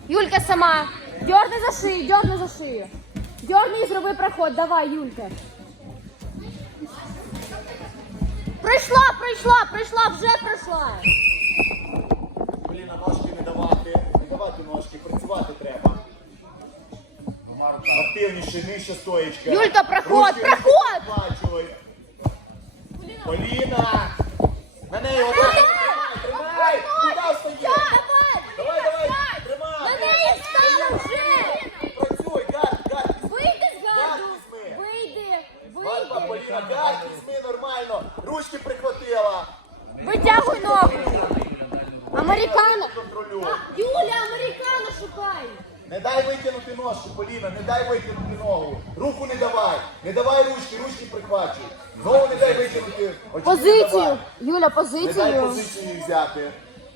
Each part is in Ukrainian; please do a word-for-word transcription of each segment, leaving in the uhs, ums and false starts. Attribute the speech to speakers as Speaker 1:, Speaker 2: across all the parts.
Speaker 1: Юлька сама. Дерни за шию, дерни за шию. Дерни і зроби проход. Давай, Юлька. Прийшла, прийшла, прийшла, вже прийшла.
Speaker 2: Поліна, ножки не давати. Не давати ножки, працювати треба. Активніше, нижче стоїчка.
Speaker 1: Юлька, проход,
Speaker 2: Ручки
Speaker 1: проход!
Speaker 2: виплачуй. Поліна! На неї отак. Тримай! Куди встає? Давай, давай! Тримай!
Speaker 1: На неї встала вже!
Speaker 2: Працюй, гард, гард!
Speaker 1: Вийди з гарду!
Speaker 2: Гард візьми!
Speaker 1: Вийди!
Speaker 2: Ладно,
Speaker 1: Вийди!
Speaker 2: Поліна, гард візьми нормально! Ручки прихватила!
Speaker 1: Витягуй ногу! Американо!
Speaker 2: Контролюй!
Speaker 1: Юля, американо шукай!
Speaker 2: Не дай витягнути ножку, Поліна, не дай витягнути ногу. Руку не давай. Не давай ручки, ручки прихвачуй. Ногу не дай витягнути. Очі не
Speaker 1: Позицію!
Speaker 2: давай.
Speaker 1: Юля,
Speaker 2: Не дай
Speaker 1: позицію!
Speaker 2: позицію взяти.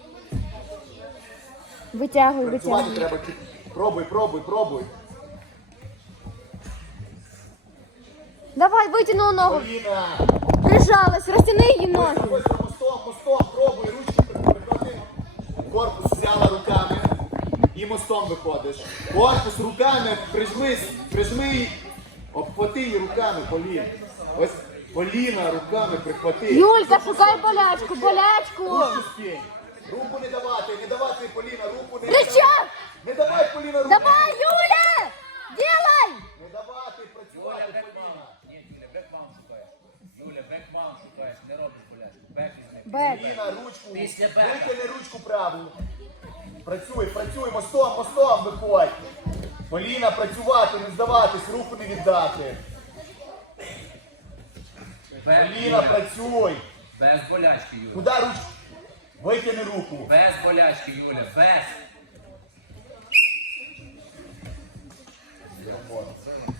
Speaker 1: Витягуй,
Speaker 2: Працювати
Speaker 1: витягуй.
Speaker 2: треба. Пробуй, пробуй, пробуй.
Speaker 1: Давай, витягнула ногу.
Speaker 2: Поліна.
Speaker 1: Прижалась, розтяни її ноги.
Speaker 2: Ось, ось, мостом, мостом, пробуй, ручки прихвати. Корпус взяла руками. І мостом виходиш. Корпус руками, прижмись, прижми, обхвати її руками, Полін. Ось Поліна руками прихвати.
Speaker 1: Юлька, шукай болячку, болячку.
Speaker 2: Руку скинь. Руку не давати, не давати, Поліна, руку не
Speaker 1: Кричав!
Speaker 2: Не давай, Поліна, руку.
Speaker 1: Давай, Юля! Делай!
Speaker 2: Не давати працювати, Поліна.
Speaker 3: Ні, Юля, бекбаун шукаєш. Юля, бекбаун шукаєш, не робиш болячку. Бек візьми.
Speaker 1: Бек.
Speaker 2: Поліна, ручку,
Speaker 3: Після бека.
Speaker 2: витягни ручку праву. Працюй, працюй, мостом, мостом виходь. Поліна, працювати, не здаватись, руку не віддати.
Speaker 3: Бек,
Speaker 2: Поліна,
Speaker 3: Юля.
Speaker 2: працюй.
Speaker 3: Без болячки, Юля.
Speaker 2: Куди ручку? Витягни руку.
Speaker 3: Без болячки, Юля, без.